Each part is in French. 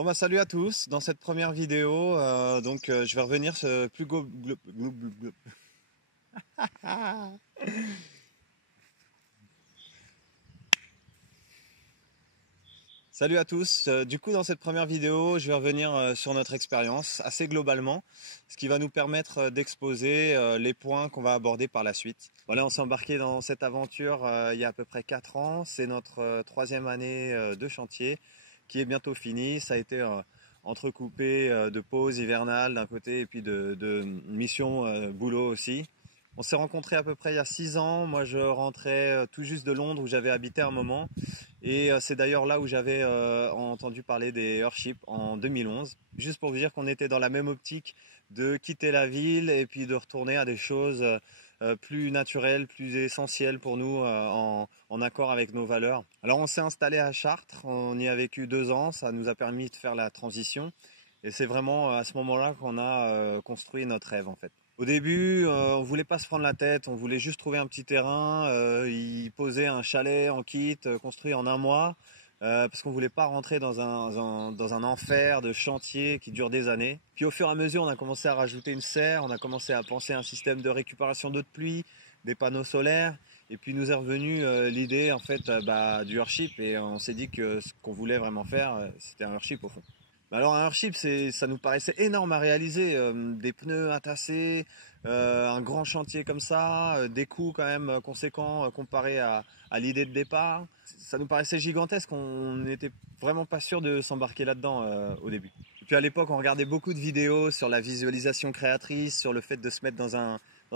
Bon bah salut à tous, dans cette première vidéo, je vais revenir sur plus Salut à tous, du coup dans cette première vidéo je vais revenir sur notre expérience assez globalement, ce qui va nous permettre d'exposer les points qu'on va aborder par la suite. Voilà, on s'est embarqué dans cette aventure il y a à peu près 4 ans, c'est notre troisième année de chantier qui est bientôt finie. Ça a été entrecoupé de pauses hivernales d'un côté et puis de missions boulot aussi. On s'est rencontrés à peu près il y a 6 ans, moi je rentrais tout juste de Londres où j'avais habité un moment. Et c'est d'ailleurs là où j'avais entendu parler des Earthships en 2011. Juste pour vous dire qu'on était dans la même optique de quitter la ville et puis de retourner à des choses plus naturelles, plus essentielles pour nous, en accord avec nos valeurs. Alors on s'est installé à Chartres, on y a vécu 2 ans, ça nous a permis de faire la transition. Et c'est vraiment à ce moment-là qu'on a construit notre rêve en fait. Au début, on voulait pas se prendre la tête, on voulait juste trouver un petit terrain, y poser un chalet en kit, construit en 1 mois, parce qu'on voulait pas rentrer dans un enfer de chantier qui dure des années. Puis au fur et à mesure, on a commencé à rajouter une serre, on a commencé à penser à un système de récupération d'eau de pluie, des panneaux solaires, et puis nous est revenue l'idée en fait du Earthship, et on s'est dit que ce qu'on voulait vraiment faire, c'était un Earthship au fond. Alors un Earthship, ça nous paraissait énorme à réaliser, des pneus entassés, un grand chantier comme ça, des coûts quand même conséquents comparé à l'idée de départ. Ça nous paraissait gigantesque, on n'était vraiment pas sûr de s'embarquer là-dedans au début. Et puis à l'époque, on regardait beaucoup de vidéos sur la visualisation créatrice, sur le fait de se mettre dans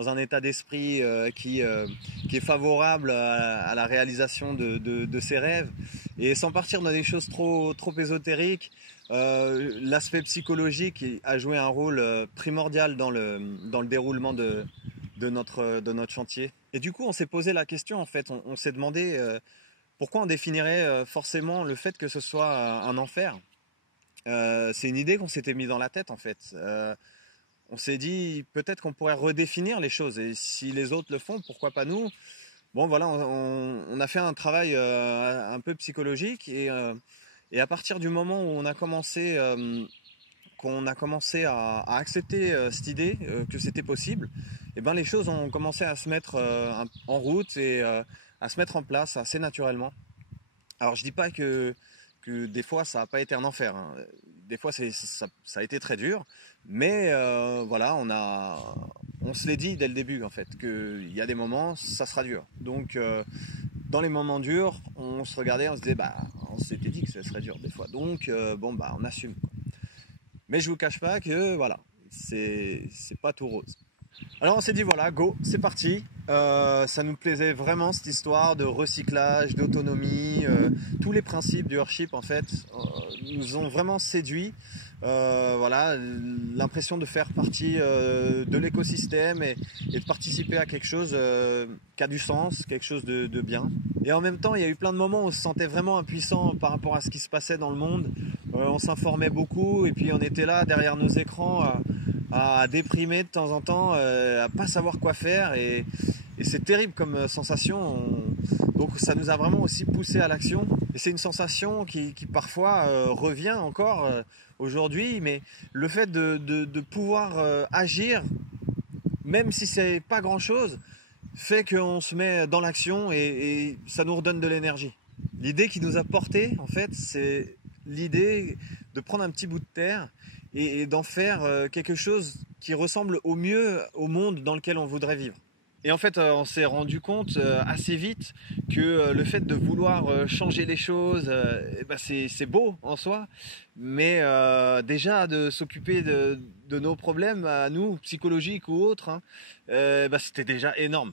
un état d'esprit qui est favorable à la réalisation de ses rêves. Et sans partir dans des choses trop ésotériques, l'aspect psychologique a joué un rôle primordial dans le déroulement de notre chantier. Et du coup, on s'est posé la question, en fait, on s'est demandé pourquoi on définirait forcément le fait que ce soit un enfer. C'est une idée qu'on s'était mis dans la tête, en fait. On s'est dit peut-être qu'on pourrait redéfinir les choses, et si les autres le font, pourquoi pas nous? Bon voilà, on a fait un travail un peu psychologique, et à partir du moment où on a commencé à accepter cette idée que c'était possible, et ben les choses ont commencé à se mettre en route et à se mettre en place assez naturellement. Alors je dis pas que des fois ça n'a pas été un enfer, hein. Des fois ça a été très dur, mais voilà, on se l'est dit dès le début en fait, qu'il y a des moments ça sera dur. Donc dans les moments durs, on se regardait, on se disait on s'était dit que ça serait dur des fois. Donc on assume, quoi. Mais je vous cache pas que voilà, c'est pas tout rose. Alors on s'est dit voilà, go, c'est parti. Ça nous plaisait vraiment cette histoire de recyclage, d'autonomie, tous les principes du Earthship en fait nous ont vraiment séduits. Voilà, l'impression de faire partie de l'écosystème et de participer à quelque chose qui a du sens, quelque chose de bien. Et en même temps, il y a eu plein de moments où on se sentait vraiment impuissant par rapport à ce qui se passait dans le monde. On s'informait beaucoup et puis on était là derrière nos écrans à déprimer de temps en temps, à pas savoir quoi faire, et c'est terrible comme sensation. Donc ça nous a vraiment aussi poussé à l'action, et c'est une sensation qui parfois revient encore aujourd'hui, mais le fait de pouvoir agir, même si c'est pas grand chose, fait qu'on se met dans l'action, et ça nous redonne de l'énergie. L'idée qui nous a porté en fait, c'est l'idée de prendre un petit bout de terre et d'en faire quelque chose qui ressemble au mieux au monde dans lequel on voudrait vivre. Et en fait, on s'est rendu compte assez vite que le fait de vouloir changer les choses, c'est beau en soi, mais déjà de s'occuper de nos problèmes à nous, psychologiques ou autres, hein, c'était déjà énorme.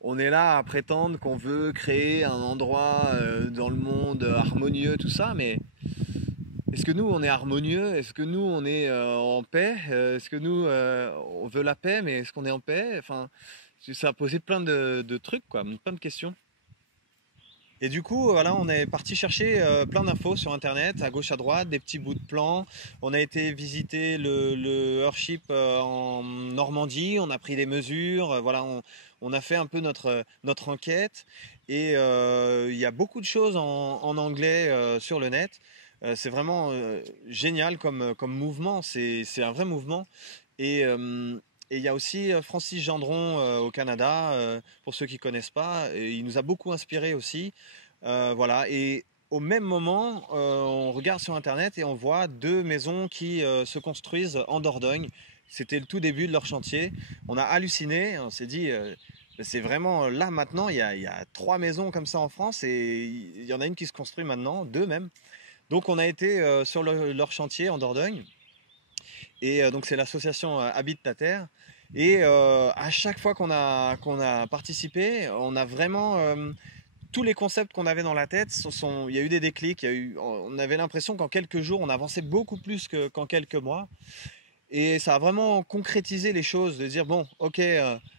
On est là à prétendre qu'on veut créer un endroit dans le monde harmonieux, tout ça, mais est-ce que nous on est harmonieux? Est-ce que nous on est en paix? Est-ce que nous on veut la paix, mais est-ce qu'on est en paix? Enfin, ça a posé plein de trucs, quoi, plein de questions. Et du coup, voilà, on est parti chercher plein d'infos sur internet, à gauche à droite, des petits bouts de plans. On a été visiter le Earthship en Normandie, on a pris des mesures, voilà, on a fait un peu notre enquête. Et il y a beaucoup de choses en anglais sur le net. C'est vraiment génial comme mouvement, c'est un vrai mouvement. Et il y a aussi Francis Gendron au Canada, pour ceux qui ne connaissent pas, et il nous a beaucoup inspiré aussi. Voilà. Et au même moment, on regarde sur Internet et on voit deux maisons qui se construisent en Dordogne. C'était le tout début de leur chantier. On a halluciné, on s'est dit, c'est vraiment là maintenant, il y a 3 maisons comme ça en France et il y en a une qui se construit maintenant, 2 même. Donc on a été sur leur chantier en Dordogne. Et donc c'est l'association Habite ta terre. Et à chaque fois qu'on a participé, on a vraiment tous les concepts qu'on avait dans la tête, il y a eu des déclics, on avait l'impression qu'en quelques jours, on avançait beaucoup plus qu'en quelques mois. Et ça a vraiment concrétisé les choses, de dire bon, ok,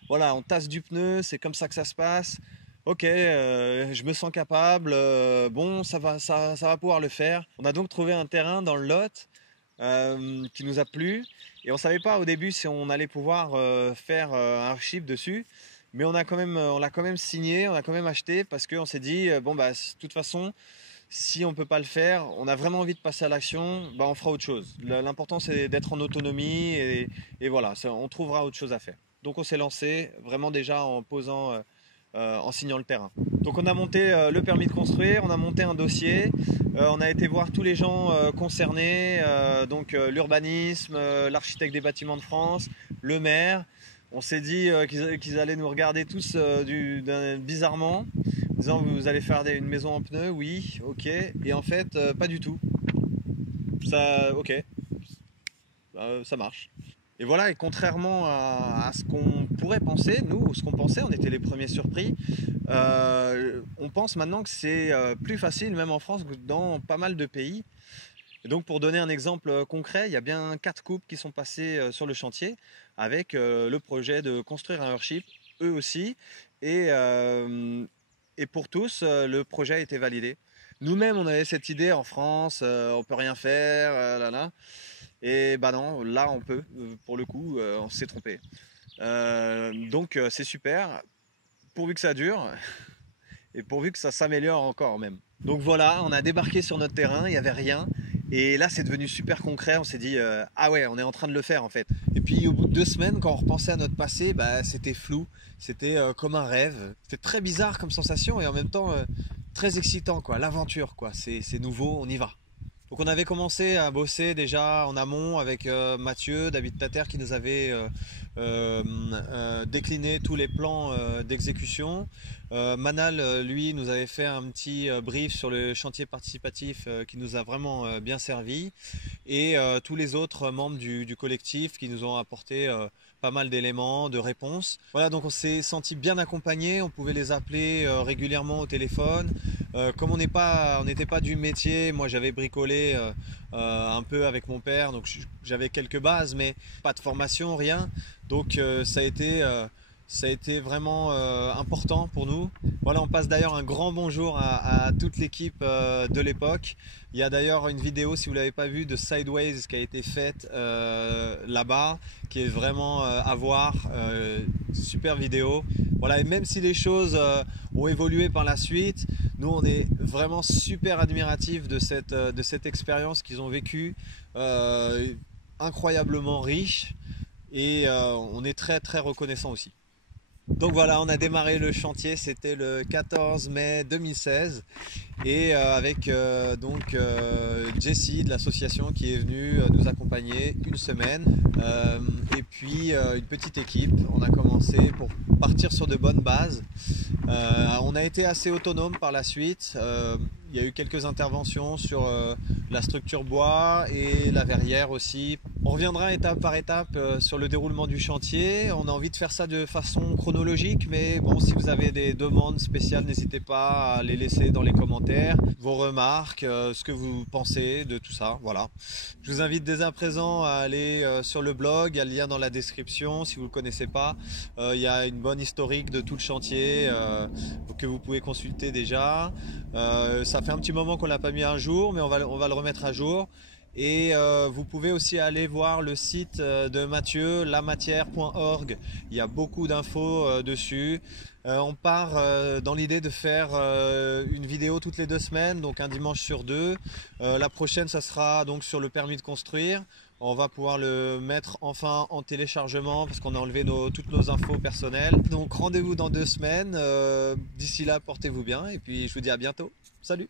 voilà, on tasse du pneu, c'est comme ça que ça se passe. Ok, je me sens capable, bon, ça va pouvoir le faire. On a donc trouvé un terrain dans le Lot qui nous a plu. Et on ne savait pas au début si on allait pouvoir faire un Earthship dessus. Mais on l'a quand même signé, on a quand même acheté parce qu'on s'est dit, bon, bah, de toute façon, si on ne peut pas le faire, on a vraiment envie de passer à l'action, bah, on fera autre chose. L'important, c'est d'être en autonomie et voilà, on trouvera autre chose à faire. Donc on s'est lancé vraiment déjà en posant, en signant le terrain. Donc on a monté le permis de construire, on a monté un dossier, on a été voir tous les gens concernés, donc l'urbanisme, l'architecte des bâtiments de France, le maire. On s'est dit qu'ils allaient nous regarder tous bizarrement, en disant vous allez faire une maison en pneus, oui, ok, et en fait pas du tout. Ça, ok, ça marche. Et voilà, et contrairement à ce qu'on pourrait penser, nous, ce qu'on pensait, on était les premiers surpris. On pense maintenant que c'est plus facile, même en France, que dans pas mal de pays. Et donc pour donner un exemple concret, il y a bien 4 couples qui sont passés sur le chantier avec le projet de construire un Earthship, eux aussi. Et pour tous, le projet a été validé. Nous-mêmes, on avait cette idée en France, on peut rien faire, là là. Et bah non, là on peut, pour le coup, on s'est trompé. Donc c'est super, pourvu que ça dure et pourvu que ça s'améliore encore même. Donc voilà, on a débarqué sur notre terrain, il n'y avait rien. Et là c'est devenu super concret, on s'est dit ah ouais, on est en train de le faire en fait. Et puis au bout de 2 semaines, quand on repensait à notre passé, bah, c'était flou, c'était comme un rêve. C'était très bizarre comme sensation et en même temps très excitant quoi, l'aventure quoi, c'est nouveau, on y va. Donc on avait commencé à bosser déjà en amont avec Mathieu d'Habite ta terre qui nous avait décliné tous les plans d'exécution. Manal, lui, nous avait fait un petit brief sur le chantier participatif qui nous a vraiment bien servi. Et tous les autres membres du collectif qui nous ont apporté pas mal d'éléments, de réponses. Voilà, donc on s'est senti bien accompagnés, on pouvait les appeler régulièrement au téléphone. Comme on n'était pas du métier, moi j'avais bricolé un peu avec mon père, donc j'avais quelques bases, mais pas de formation, rien. Donc ça a été vraiment important pour nous. Voilà, on passe d'ailleurs un grand bonjour à toute l'équipe de l'époque. Il y a d'ailleurs une vidéo, si vous ne l'avez pas vue, de Sideways qui a été faite là-bas, qui est vraiment à voir. Super vidéo. Voilà, et même si les choses ont évolué par la suite, nous on est vraiment super admiratifs de cette expérience qu'ils ont vécue, incroyablement riche, et on est très très reconnaissant aussi. Donc voilà, on a démarré le chantier, c'était le 14 mai 2016 et avec Jessie de l'association qui est venue nous accompagner une semaine et puis une petite équipe. On a commencé pour partir sur de bonnes bases. On a été assez autonome par la suite. Il y a eu quelques interventions sur la structure bois et la verrière aussi. On reviendra étape par étape sur le déroulement du chantier. On a envie de faire ça de façon chronologique, mais bon, si vous avez des demandes spéciales, n'hésitez pas à les laisser dans les commentaires, vos remarques, ce que vous pensez de tout ça. Voilà. Je vous invite dès à présent à aller sur le blog, il y a le lien dans la description. Si vous ne le connaissez pas, il y a une bonne historique de tout le chantier que vous pouvez consulter déjà. Ça fait un petit moment qu'on l'a pas mis à jour, mais on va le remettre à jour. Et vous pouvez aussi aller voir le site de Mathieu, lamatière.org. Il y a beaucoup d'infos dessus. On part dans l'idée de faire une vidéo toutes les 2 semaines, donc un dimanche sur 2. La prochaine, ça sera donc sur le permis de construire. On va pouvoir le mettre enfin en téléchargement parce qu'on a enlevé toutes nos infos personnelles. Donc rendez-vous dans 2 semaines. D'ici là, portez-vous bien et puis je vous dis à bientôt. Salut!